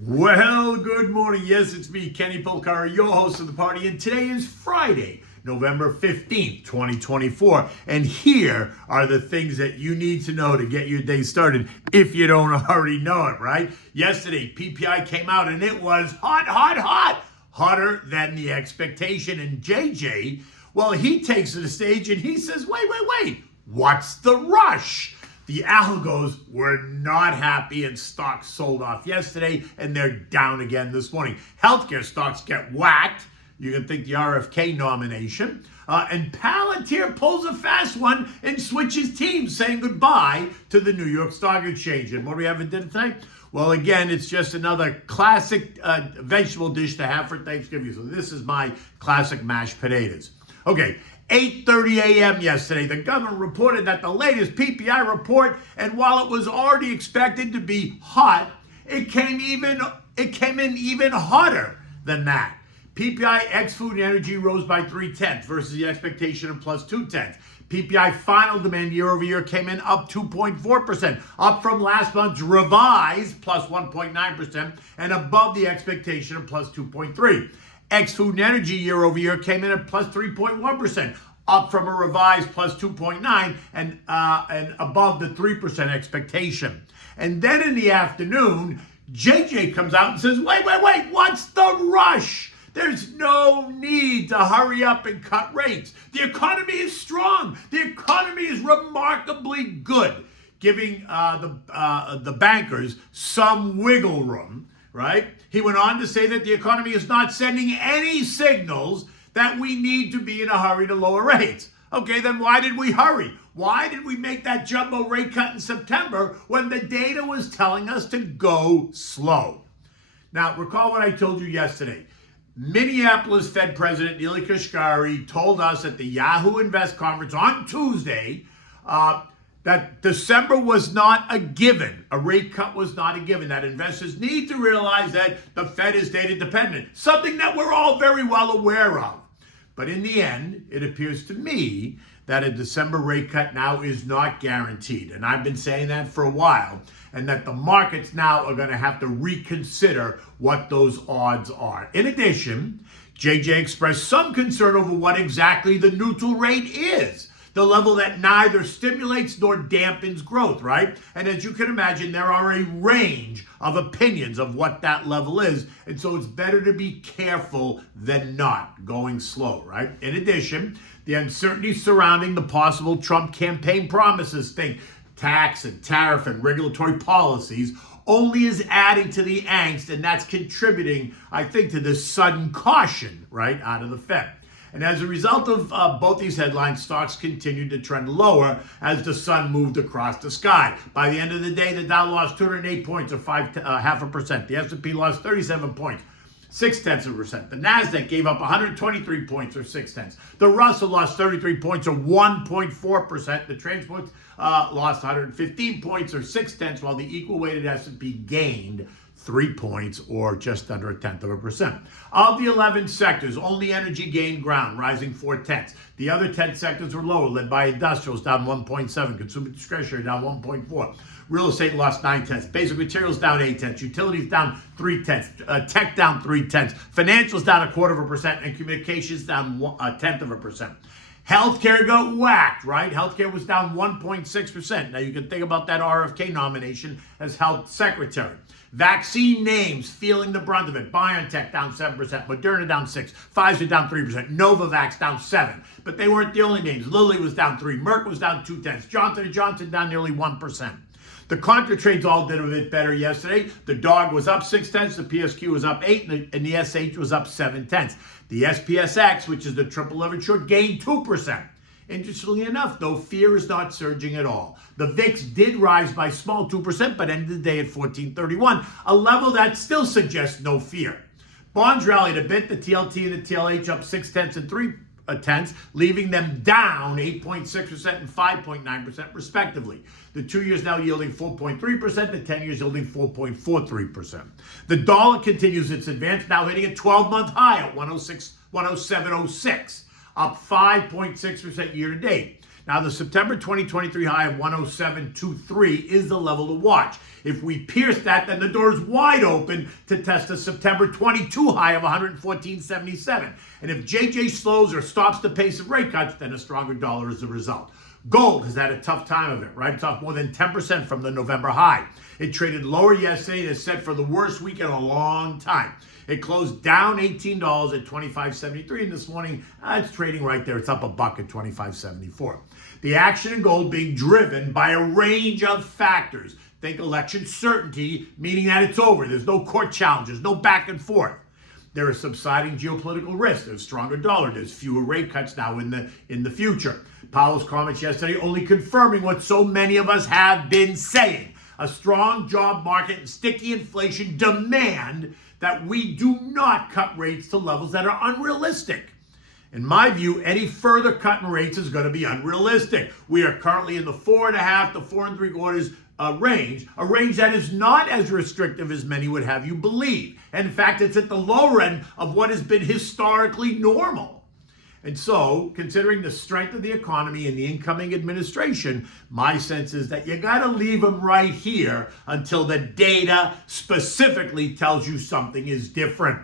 Well, good morning. Yes, it's me, Kenny Polcara, your host of the party, and today is Friday, November 15th, 2024. And here are the things that you need to know to get your day started if you don't already know it, right? Yesterday, PPI came out and it was hot, hotter than the expectation. And JJ, well, he takes to the stage and he says, wait, what's the rush? The algos were not happy and stocks sold off yesterday and they're down again this morning. Healthcare stocks get whacked. You can think the RFK nomination. And Palantir pulls a fast one and switches teams, saying goodbye to the New York Stock Exchange. And what do we have for dinner tonight? Well, again, it's just another classic vegetable dish to have for Thanksgiving. So this is my classic mashed potatoes. Okay. 8:30 a.m. yesterday, the government reported that the latest PPI report, and while it was already expected to be hot, it came in even hotter than that. PPI ex-food and energy rose by 0.3 versus the expectation of plus 0.2. PPI final demand year over year came in up 2.4%, up from last month's revised plus 1.9% and above the expectation of plus 2.3%. Ex-food and energy year over year came in at plus 3.1%, up from a revised plus 2.9% and above the 3% expectation. And then in the afternoon, JJ comes out and says, wait, what's the rush? There's no need to hurry up and cut rates. The economy is strong. The economy is remarkably good, giving the bankers some wiggle room, right? He went on to say that the economy is not sending any signals that we need to be in a hurry to lower rates. Okay, then why did we hurry? Why did we make that jumbo rate cut in September when the data was telling us to go slow? Now, recall what I told you yesterday. Minneapolis Fed President Neil Kashkari told us at the Yahoo Invest Conference on Tuesday that December was not a given. A rate cut was not a given. That investors need to realize that the Fed is data dependent, something that we're all very well aware of. But in the end, it appears to me that a December rate cut now is not guaranteed. And I've been saying that for a while, and that the markets now are going to have to reconsider what those odds are. In addition, JJ expressed some concern over what exactly the neutral rate is. The level that neither stimulates nor dampens growth, right? And as you can imagine, there are a range of opinions of what that level is. And so it's better to be careful than not going slow, right? In addition, the uncertainty surrounding the possible Trump campaign promises, think tax and tariff and regulatory policies, only is adding to the angst. And that's contributing, I think, to this sudden caution, right, out of the Fed. And as a result of both these headlines, stocks continued to trend lower as the sun moved across the sky. By the end of the day, the Dow lost 208 points, or 0.5%. The S&P lost 37 points, 0.6%. The NASDAQ gave up 123 points, or 0.6. The Russell lost 33 points, or 1.4%. The transports lost 115 points, or 0.6, while the equal-weighted S&P gained 3 points, or just under 0.1%. Of the 11 sectors, only energy gained ground, rising 0.4. The other 10 sectors were lower, led by industrials down 1.7, consumer discretionary down 1.4. Real estate lost 0.9. Basic materials down 0.8. Utilities down 0.3. Tech down 0.3. Financials down 0.25%, and communications down 0.1%. Healthcare got whacked, right? Healthcare was down 1.6%. Now you can think about that RFK nomination as health secretary. Vaccine names feeling the brunt of it. BioNTech down 7%, Moderna down 6%, Pfizer down 3%, Novavax down 7%. But they weren't the only names. Lilly was down 3%, Merck was down 0.2%, Johnson & Johnson down nearly 1%. The contra trades all did a bit better yesterday. The DOG was up 0.6, the PSQ was up 8, and the SH was up 0.7. The SPSX, which is the triple leverage short, gained 2%. Interestingly enough, though, fear is not surging at all. The VIX did rise by small 2%, but ended the day at 1431, a level that still suggests no fear. Bonds rallied a bit, the TLT and the TLH up 0.6 and 0.3, leaving them down 8.6% and 5.9% respectively. The 2 years now yielding 4.3%, the 10 years yielding 4.43%. The dollar continues its advance, now hitting a 12-month high at 107.06, up 5.6% year to date. Now, the September 2023 high of 107.23 is the level to watch. If we pierce that, then the door is wide open to test the September 22 high of 114.77. And if JJ slows or stops the pace of rate cuts, then a stronger dollar is the result. Gold has had a tough time of it, right? It's off more than 10% from the November high. It traded lower yesterday and is set for the worst week in a long time. It closed down $18 at 25.73, and this morning it's trading right there. It's up a buck at 25.74. The action in gold being driven by a range of factors. Think election certainty, meaning that it's over. There's no court challenges, no back and forth. There is subsiding geopolitical risk. There's stronger dollar. There's fewer rate cuts now in the future. Powell's comments yesterday only confirming what so many of us have been saying. A strong job market and sticky inflation demand that we do not cut rates to levels that are unrealistic. In my view, any further cut in rates is going to be unrealistic. We are currently in the 4.5 to 4 3/4 range, a range that is not as restrictive as many would have you believe. In fact, it's at the lower end of what has been historically normal. And so, considering the strength of the economy and the incoming administration, my sense is that you got to leave them right here until the data specifically tells you something is different.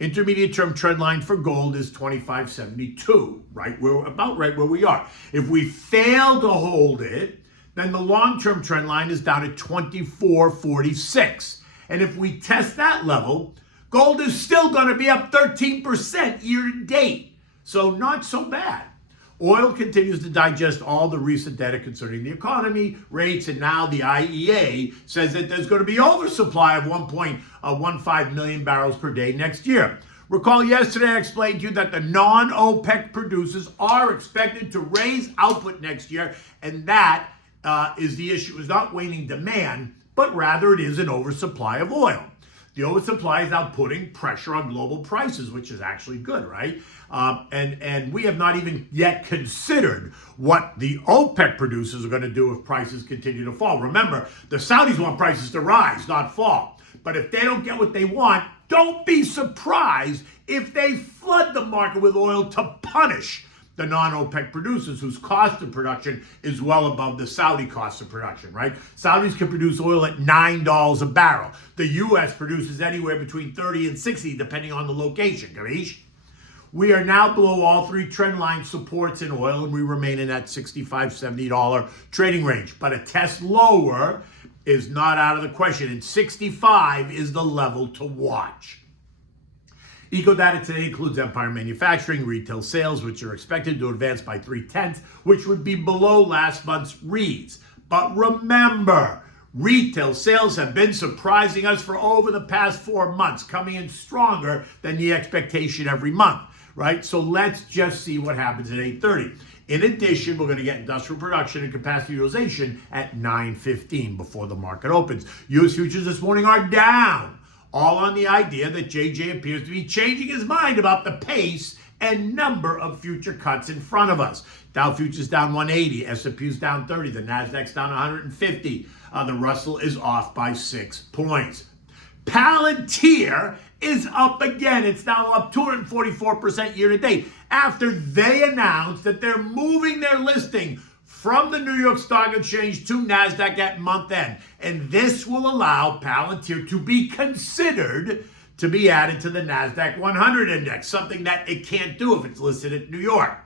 Intermediate term trend line for gold is 25.72, about right where we are. If we fail to hold it, then the long-term trend line is down at 24.46. And if we test that level, gold is still going to be up 13% year to date. So not so bad. Oil continues to digest all the recent data concerning the economy, rates, and now the IEA says that there's going to be oversupply of 1.15 million barrels per day next year. Recall yesterday I explained to you that the non-OPEC producers are expected to raise output next year, and that is the issue. It's not waning demand, but rather it is an oversupply of oil. The oversupply is now putting pressure on global prices, which is actually good, right? And we have not even yet considered what the OPEC producers are going to do if prices continue to fall. Remember, the Saudis want prices to rise, not fall. But if they don't get what they want, don't be surprised if they flood the market with oil to punish the non-OPEC producers whose cost of production is well above the Saudi cost of production, right? Saudis can produce oil at $9 a barrel. The U.S. produces anywhere between 30 and 60, depending on the location, Ganesh. We are now below all three trend line supports in oil, and we remain in that $65, $70 trading range. But a test lower is not out of the question, and 65 is the level to watch. Eco data today includes Empire Manufacturing retail sales, which are expected to advance by 0.3, which would be below last month's reads. But remember, retail sales have been surprising us for over the past 4 months, coming in stronger than the expectation every month, right? So let's just see what happens at 8:30. In addition, we're going to get industrial production and capacity utilization at 9:15 before the market opens. U.S. futures this morning are down, all on the idea that JJ appears to be changing his mind about the pace and number of future cuts in front of us. Dow futures down 180, S&P's down 30, the NASDAQ's down 150. The Russell is off by 6 points. Palantir is up again. It's now up 244% year to date after they announced that they're moving their listing from the New York Stock Exchange to NASDAQ at month end. And this will allow Palantir to be considered to be added to the NASDAQ 100 index, something that it can't do if it's listed at New York.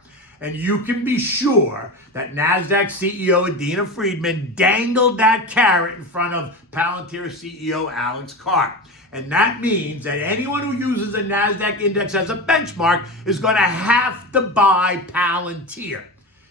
And you can be sure that NASDAQ CEO Adena Friedman dangled that carrot in front of Palantir CEO Alex Karp. And that means that anyone who uses the NASDAQ index as a benchmark is going to have to buy Palantir.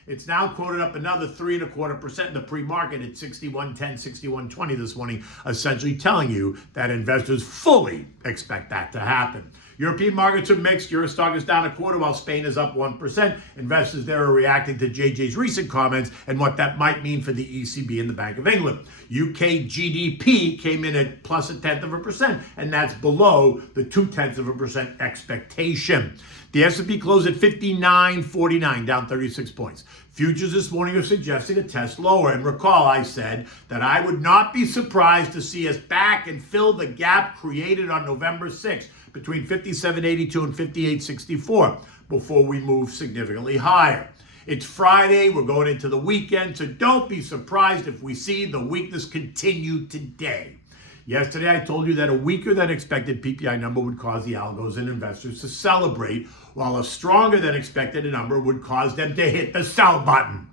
It's now quoted up another 3.25% in the pre-market at 61.10, 61.20 this morning, essentially telling you that investors fully expect that to happen. European markets are mixed. Eurostock is down 0.25%, while Spain is up 1%. Investors there are reacting to JJ's recent comments and what that might mean for the ECB and the Bank of England. UK GDP came in at plus 0.1%, and that's below the 0.2% expectation. The S&P closed at 59.49, down 36 points. Futures this morning are suggesting a test lower. And recall, I said that I would not be surprised to see us back and fill the gap created on November 6th between 57.82 and 58.64 before we move significantly higher. It's Friday, we're going into the weekend, so don't be surprised if we see the weakness continue today. Yesterday, I told you that a weaker than expected PPI number would cause the algos and investors to celebrate, while a stronger than expected number would cause them to hit the sell button.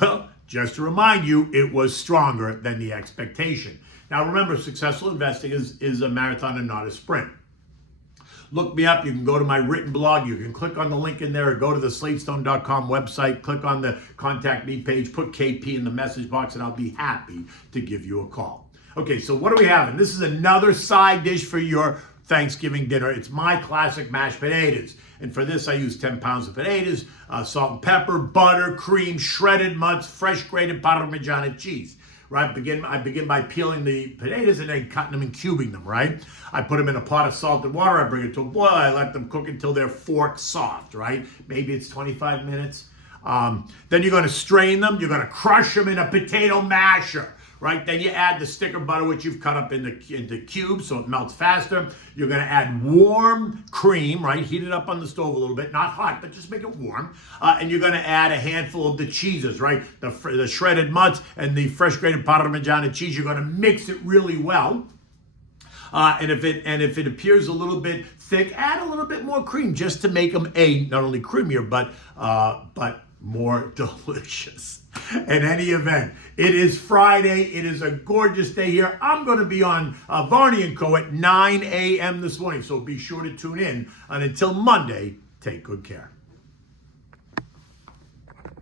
Well, just to remind you, it was stronger than the expectation. Now remember, successful investing is a marathon and not a sprint. Look me up. You can go to my written blog. You can click on the link in there or go to the slatestone.com website, click on the contact me page, put KP in the message box, and I'll be happy to give you a call. Okay, so what are we having? This is another side dish for your Thanksgiving dinner. It's my classic mashed potatoes. And for this, I use 10 pounds of potatoes, salt and pepper, butter, cream, shredded nuts, fresh grated Parmesan cheese. Right, I begin by peeling the potatoes and then cutting them and cubing them, right? I put them in a pot of salted water, I bring it to a boil, I let them cook until they're fork soft, right? Maybe it's 25 minutes. Then you're gonna strain them, you're gonna crush them in a potato masher, right? Then you add the stick of butter, which you've cut up into cubes so it melts faster. You're gonna add warm cream, right? Heat it up on the stove a little bit, not hot, but just make it warm. And you're gonna add a handful of the cheeses, right? The shredded nuts and the fresh grated Parmesan cheese. You're gonna mix it really well. And if it appears a little bit thick, add a little bit more cream just to make them not only creamier, but more delicious. In any event, it is Friday. It is a gorgeous day here. I'm going to be on Varney & Co. at 9 a.m. this morning, so be sure to tune in. And until Monday, take good care.